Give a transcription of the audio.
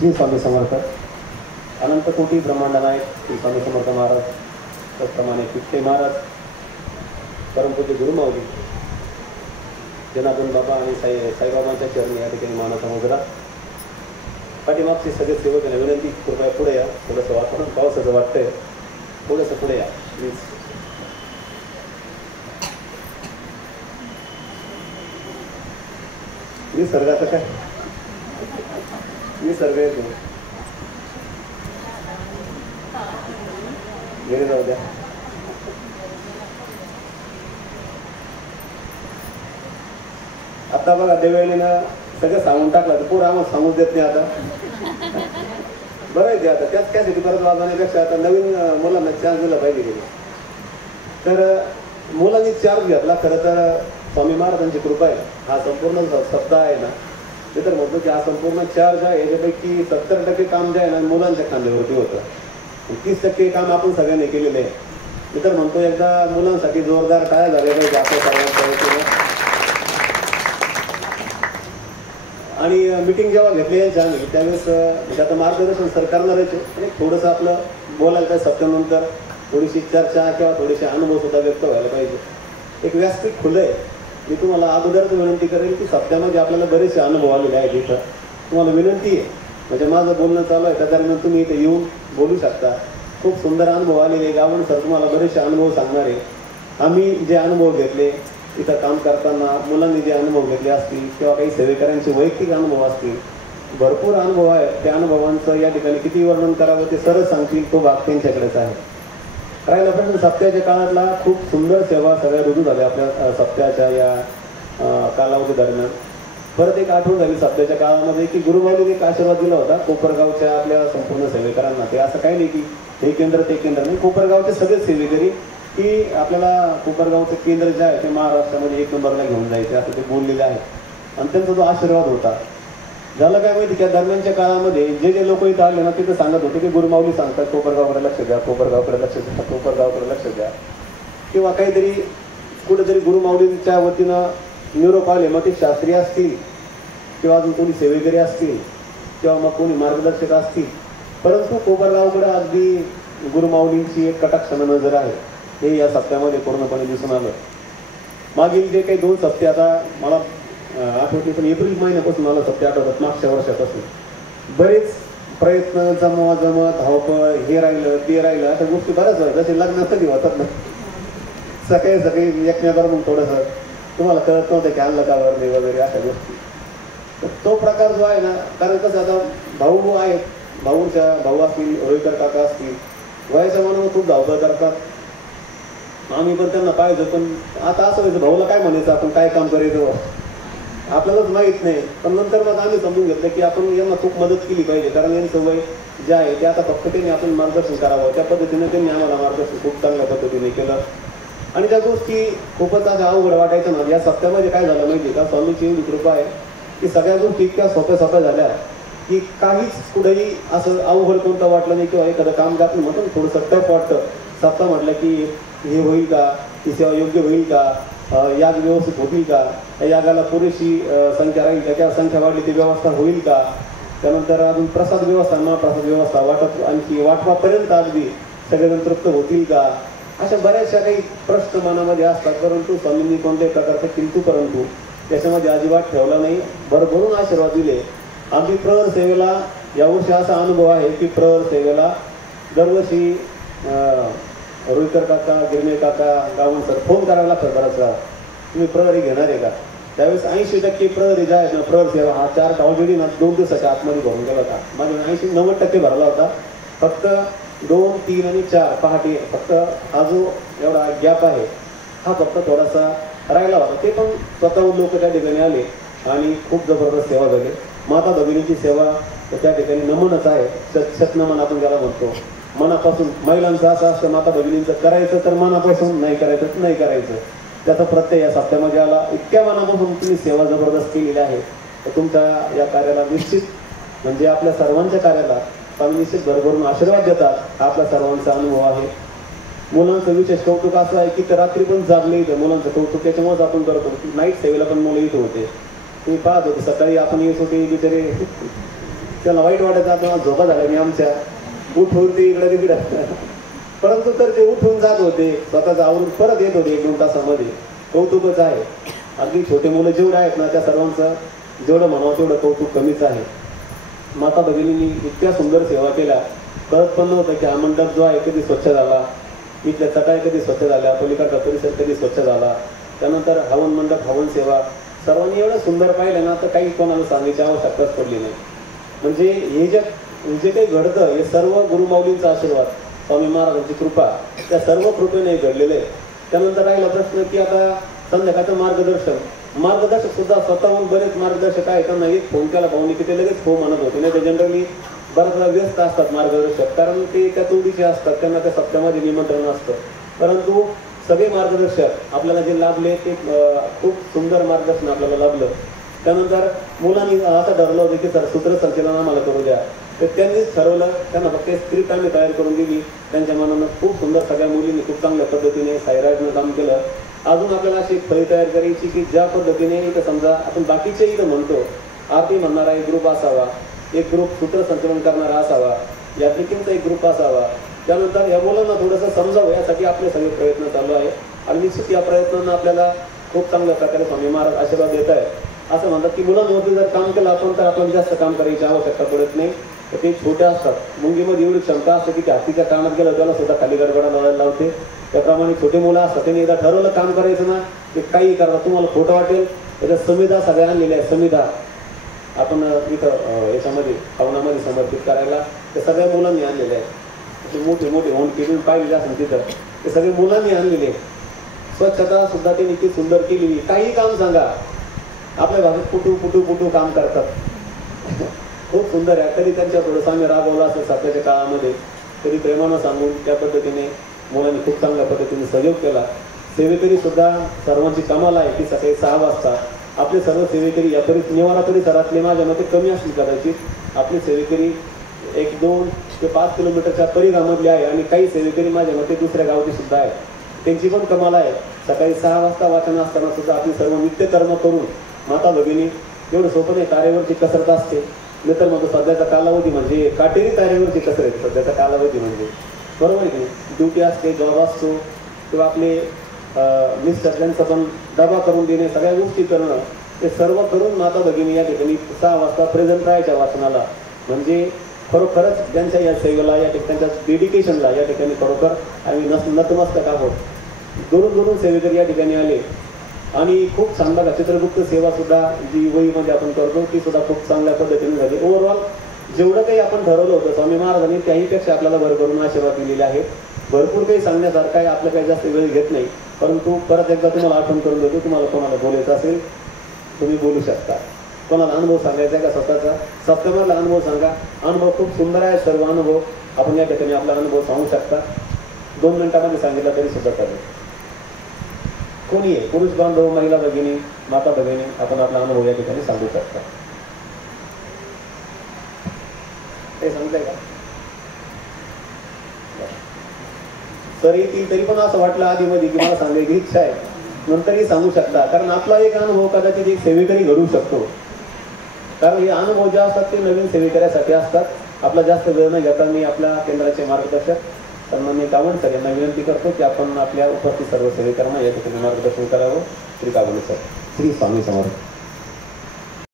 श्री स्वामी समर्थ, अनंत कोटी ब्रह्मांड नायक श्री स्वामी समर्थ महाराज, त्याचप्रमाणे पिट्टे महाराज, परमपूज्य गुरुमाऊली, जनार्दन बाबा आणि साईबाबांच्या चरणी या ठिकाणी मानाचा मुजरा. पाठीमागचे सगळे सेवक यांना विनंती, कृपया पुढे या. थोडंसं वातावरण पावसाचं वाटतंय, थोडंसं पुढे या प्लीज. निसर्गाचं काय, निसर्ग येतो गेले जाऊ द्या. आता बघा देवळीनं सगळं सांगून टाकलं तर पोरं आम्हाला सांगूच देत नाही. आता बरं आहे ते, आता त्याच काय सिटी परत वाजवण्यापेक्षा आता नवीन मुलांना चान्स दिला पाहिजे गेले. तर मुलांनी चार्ज घेतला. खरं तर स्वामी महाराजांची कृपा आहे. हा संपूर्ण सप्ताह आहे ना, ते तर म्हणतो की हा संपूर्ण चार्ज आहे. याच्यापैकी 70% काम जे आहे ना मुलांच्या खांद्यावरती होतं, 30% काम आपण सगळ्यांनी केलेलं आहे. मी तर म्हणतो एकदा मुलांसाठी जोरदार टाळ्या झाल्या पाहिजे आपल्या सर्वांच्या. आणि मीटिंग जेव्हा घेतली यांच्या आम्ही त्यावेळेस म्हणजे आता मार्गदर्शन सर करणारच आहे, आणि थोडंसं आपलं बोलायला काय सप्त्यानंतर थोडीशी चर्चा किंवा थोडेसे अनुभव सुद्धा व्यक्त व्हायला पाहिजे. एक व्यासपीठ खुलं आहे. मी तुम्हाला अगोदरच विनंती करेल की सप्त्यामध्ये आपल्याला बरेचसे अनुभव आलेले आहेत. इथं तुम्हाला विनंती आहे, म्हणजे माझं बोलणं चालू आहे त्या दरम्यान तुम्ही इथे येऊन बोलू शकता. खूप सुंदर अनुभव आलेले. गावण सर तुम्हाला बरेचसे अनुभव सांगणार आहे. आम्ही जे अनुभव घेतले इथं काम करताना, मुलांनी जे अनुभव घेतले असतील किंवा काही सेवेकऱ्यांचे वैयक्तिक अनुभव असतील, भरपूर अनुभव आहेत. त्या अनुभवांचं या ठिकाणी किती वर्णन करावं ते सरळ सांगतील, तो भाग त्यांच्याकडेच आहे. राहिला प्रश्न सप्त्याच्या काळातला खूप सुंदर सेवा सगळ्या रुजू झाल्या आपल्या सप्त्याच्या या कालावधी दरम्यान. परत एक आठवण झाली सप्त्याच्या काळामध्ये की गुरुमाऊलीने एक आशीर्वाद दिला होता कोपरगावच्या आपल्या संपूर्ण सेवेकरांना. ते असं काही नाही की हे केंद्र ते केंद्र नाही, कोपरगावचे सगळेच सेवेकरी की आपल्याला कोपरगावचं केंद्र जे आहे ते महाराष्ट्रामध्ये 1 नंबरला घेऊन जायचे असं ते बोललेलं आहे. आणि त्यांचा जो आशीर्वाद होता. झालं काय माहिती की दरम्यानच्या काळामध्ये जे जे लोक इथं आले ना तिथं सांगत होते की गुरुमाऊली सांगतात कोपरगावकडे लक्ष द्या, कोपरगावकडे लक्ष द्या, कोपरगावकडे लक्ष द्या. किंवा काहीतरी कुठेतरी गुरुमाऊलींच्या वतीनं निरोप आले, मग ते शास्त्रीय असतील किंवा अजून कोणी सेवेकरी असतील किंवा मग कोणी मार्गदर्शक असतील, परंतु कोपरगावकडे अगदी गुरुमाऊलींची एक कटाक्षानं नजर आहे. हे या सप्त्यामध्ये पूर्णपणे दिसून आलं. मागील जे काही 2 सप्ते आता मला आठवते, पण एप्रिल महिन्यापासून मला सप्ते आठवतात. मागच्या वर्षापासून बरेच प्रयत्न, जमत धावपळ, हे राहिलं ते राहिलं, अशा गोष्टी बऱ्याच वेळा जसे लग्न कधी होतात ना, सकाळी सकाळी एकमेकावर मग थोडंसं तुम्हाला कळत नव्हतं की आणलं का वरणे वगैरे अशा गोष्टी. तर तो प्रकार जो आहे ना, कारण कसं आता भाऊ आहेत, भाऊ असतील, रोहिकर काका असतील, वयाच्या मनावर खूप धावपळ करतात. आम्ही पण त्यांना पाहिजे, पण आता असं व्हायचं भाऊला काय म्हणायचं, आपण काय काम करायचं आपल्यालाच माहीत नाही. पण नंतर मग आम्ही समजून घेतलं की आपण यांना खूप मदत केली पाहिजे, कारण यांचं वय जे आहे ते आता फक्त त्यांनी आपण मार्गदर्शन करावं. त्या पद्धतीने त्यांनी आम्हाला मार्गदर्शन खूप चांगल्या पद्धतीने केलं. आणि त्या गोष्टी खूपच अशा अवघड वाटायच्या ना. या सप्त्यामध्ये काय झालं माहिती का, स्वामीची एवढी कृपा आहे की सगळ्या गोष्टी इतक्या सोप्या झाल्या की काहीच कुठेही असं अवघड कोणतं वाटलं नाही. किंवा एखादं काम जातं म्हणतो थोडंसं टफ वाटतं. सप्ताह म्हटलं की हे होईल का, ही सेवा योग्य होईल का, याग व्यवस्थित होतील का, त्या यागाला पुरेशी संख्या राहील का, त्या संख्या वाढली ती व्यवस्था होईल का, त्यानंतर अजून प्रसाद व्यवस्था, महाप्रसाद व्यवस्था, वाटप आणखी वाटपापर्यंत अगदी सगळेजण तृप्त होतील का, अशा बऱ्याचशा काही प्रश्न मनामध्ये असतात. परंतु स्वामींनी कोणत्याही प्रकारचा किंतु परंतु त्याच्यामध्ये अजिबात ठेवला नाही. भरभरून आशीर्वाद दिले. अगदी प्रहर सेवेला यावर्षी असा अनुभव आहे की प्रहर सेवेला दरवर्षी रोहिकर काका, गिरणे काका, गावण सर फोन करायला लागतात बराच वेळा, तुम्ही प्रहरी घेणार आहे का. त्यावेळेस 80% प्रहरी जे आहेत ना, प्रहर सेवा हा चार्ट ऑलरेडी ना 2 दिवसाच्या आतमध्ये भरून गेला होता. माझे 80-90% भरला होता. फक्त 2, 3 आणि 4 पहाटे फक्त हा जो एवढा गॅप आहे हा फक्त थोडासा राहिला होता. ते पण स्वतःहून लोक त्या ठिकाणी आले आणि खूप जबरदस्त सेवा झाली. माता भगिनीची सेवा त्या ठिकाणी नमनच आहे. शतनमन आपण ज्याला म्हणतो, मनापासून. महिलांचं असं असतं माता भगिनींचं करायचं तर मनापासून, नाही करायचं तर नाही करायचं. त्याचा प्रत्यय या सप्त्यामध्ये आला. इतक्या मनापासून तुम्ही सेवा जबरदस्त केलेली आहे. तर तुमच्या या कार्याला निश्चित म्हणजे आपल्या सर्वांच्या कार्याला स्वामी निश्चित भरभरून आशीर्वाद देतात. हा आपला सर्वांचा अनुभव आहे. मुलांचं विशेष कौतुक असं आहे की ते रात्री पण जागले इथं. मुलांचं कौतुक त्याच्यामुळेच आपण करतो की नाईट सेवेला पण मुलं इथं होते. तुम्ही पाहत होते सकाळी आपण येत होते बिचारे त्यांना वाईट वाटायचं आता झोपा झाल्या मी आमच्या उठून ते इकडे तिकडं परंतु तर ते उठून जात होते स्वतःच आवरून परत येत होते 1-2 तासामध्ये. कौतुकच आहे. अगदी छोटे मुलं जेवढे आहेत ना त्या सर्वांचं जेवढं म्हणावं तेवढं कौतुक कमीच आहे. माता भगिनींनी इतक्या सुंदर सेवा केल्या, कळत पण नव्हतं की हा मंडप जो आहे कधी स्वच्छ झाला, इथल्या चटाई कधी स्वच्छ झाल्या, पलीकडचा परिसर कधी स्वच्छ झाला, त्यानंतर हवन मंडप, हवन सेवा सर्वांनी एवढं सुंदर पाहिलं ना तर काही कोणाला सांगायची आवश्यकताच पडली नाही. म्हणजे हे जे काही घडतं हे सर्व गुरुमाऊलींचा आशीर्वाद, स्वामी महाराजांची कृपा, त्या सर्व कृपेने घडलेलं आहे. त्यानंतर राहिला प्रश्न की आता संध्याकाळचं मार्गदर्शक सुद्धा स्वतःहून बरेच मार्गदर्शक आहेत. त्यांना एक फोन केला भाऊनी की ते लगेच हो म्हणत होते. नाही तर जनरली बऱ्याच वेळा व्यस्त असतात मार्गदर्शक, कारण ते त्या तोडीचे असतात, त्यांना त्या सप्त्यामध्ये निमंत्रण असतं. परंतु सगळे मार्गदर्शक आपल्याला जे लाभले ते खूप सुंदर मार्गदर्शन आपल्याला लाभलं. त्यानंतर मुलांनी असं ठरवलं होतं की सर सूत्रसंचलन आम्हाला करू द्या, तर त्यांनीच ठरवलं. त्यांना फक्त स्क्रिप्ट आम्ही तयार करून दिली. त्यांच्या मनानं खूप सुंदर सगळ्या मुलींनी खूप चांगल्या पद्धतीने साईराजनं काम केलं. अजून आपल्याला अशी एक फळी तयार करायची की ज्या पद्धतीने इथं समजा आपण बाकीचे इथं म्हणतो आरती म्हणणारा एक ग्रुप असावा, एक ग्रुप सूत्रसंचलन करणारा असावा, या ट्रेकिंगचा एक ग्रुप असावा. त्यानंतर या मुलांना थोडंसं समजावं यासाठी आपले सगळे प्रयत्न चालू आहे. आणि निश्चित या प्रयत्नांना आपल्याला खूप चांगल्या प्रकारे स्वामी महाराज आशीर्वाद देत आहे. असं म्हणतात की मुलांवरती जर काम केलं आपण तर आपल्याला जास्त काम करायची आवश्यकता पडत नाही. तर ते छोटे असतात, मुंगीमध्ये एवढी क्षमता असते की हत्तीच्या कामात गेलं त्याला सुद्धा खाली गडबडा लावायला लावते. त्याप्रमाणे छोटे मुलं असतात, त्यांनी एकदा ठरवलं काम करायचं ना ते काही करा, तुम्हाला खोटं वाटेल त्याच्यात संविधा सगळ्या आणलेल्या आहे. संविधा आपण इथं याच्यामध्ये हवनामध्ये समर्पित करायला ते सगळ्या मुलांनी आणलेले आहेत. मोठे मोठे होऊन केली पाहिजे असेल तिथं ते सगळे मुलांनी आणलेले. स्वच्छता सुद्धा त्यांनी इतकी सुंदर केली. काही काम सांगा आपल्या भागात पुटू काम करतात. खूप सुंदर आहे. तरी त्यांच्या थोडंसं आम्ही राबवलं असेल सध्याच्या काळामध्ये, तरी प्रेमानं सांगून त्या पद्धतीने मुलांनी खूप चांगल्या पद्धतीने सहयोग केला. सेवेकरी सुद्धा सर्वांची कमाल आहे की सकाळी 6 वाजता आपले सर्व सेवेकरी या निवारा परिसरातले माझ्या मते कमी असतील कदाचित. आपले सेवेकरी 1-2 ते 5 किलोमीटरच्या परिघामधले आहे आणि काही सेवेकरी माझ्या मते दुसऱ्या गावची सुद्धा आहे. त्यांची पण कमाल आहे. सकाळी 6 वाजता वाचन असताना सुद्धा आपली सर्व नित्यकर्म करून माता भगिनी एवढं सोपं नाही, तारेवरची कसरत असते. नंतर मग सध्याचा कालावधी म्हणजे काटेरी तारेवरची कसरत सध्याचा कालावधी म्हणजे, बरोबर आहे की ड्युटी असते, जॉब असतो किंवा आपले मिस्टर त्यांचा पण डबा करून देणे, सगळ्या गोष्टी करणं, ते सर्व करून माता भगिनी या ठिकाणी 6 वाजता प्रेझेंट राहायच्या वाचनाला. म्हणजे खरोखरच त्यांच्या या सेवेला या ठिकाणी त्यांच्या डेडिकेशनला या ठिकाणी खरोखर आम्ही नतमस्तक आहोत. दुरून सेवेकरी या ठिकाणी आले आणि खूप चांगला चित्रगुप्त सेवा सुद्धा जी वहीमध्ये आपण करतो ती सुद्धा खूप चांगल्या पद्धतीने झाली. ओव्हरऑल जेवढं काही आपण ठरवलं होतं स्वामी महाराजांनी त्याहीपेक्षा आपल्याला भर करून आशीर्वाद दिलेले आहेत. भरपूर काही सांगण्यासारखं आहे, आपलं काही जास्त वेळ घेत नाही. परंतु परत एकदा तुम्हाला आठवण करून देतो, तुम्हाला कोणाला बोलायचं असेल तुम्ही बोलू शकता. कोणाला अनुभव सांगायचा आहे का स्वतःचा, सप्टेंबरला अनुभव सांगा. अनुभव खूप सुंदर आहे, सर्व अनुभव आपण या ठिकाणी आपला अनुभव सांगू शकता. 2 मिनिटांमध्ये सांगितलं तरी सुद्धा चालेल. कोणी आहे, पुरुष बांधव, महिला भगिनी, माता भगिनी, आपण आपला अनुभव या ठिकाणी सांगू शकता. हे सांगताय का सर? येतील तरी पण असं वाटलं आधीमध्ये की मला सांगायची इच्छा आहे, नंतरही सांगू शकता. कारण आपला एक अनुभव कदाचित एक सेवेकरी घडू शकतो. कारण हे अनुभव जे असतात ते नवीन सेवेकऱ्यासाठी असतात. आपला जास्त वेळ न घेता मी आपल्या केंद्राचे मार्गदर्शक सन्माननीय कावंड सर यांना विनंती करतो की आपण आपल्या उपस्थित सर्व सेवेकरांना या ठिकाणी मार्गदर्शन करावं. श्री कावंड सर. श्री स्वामी समर्थ.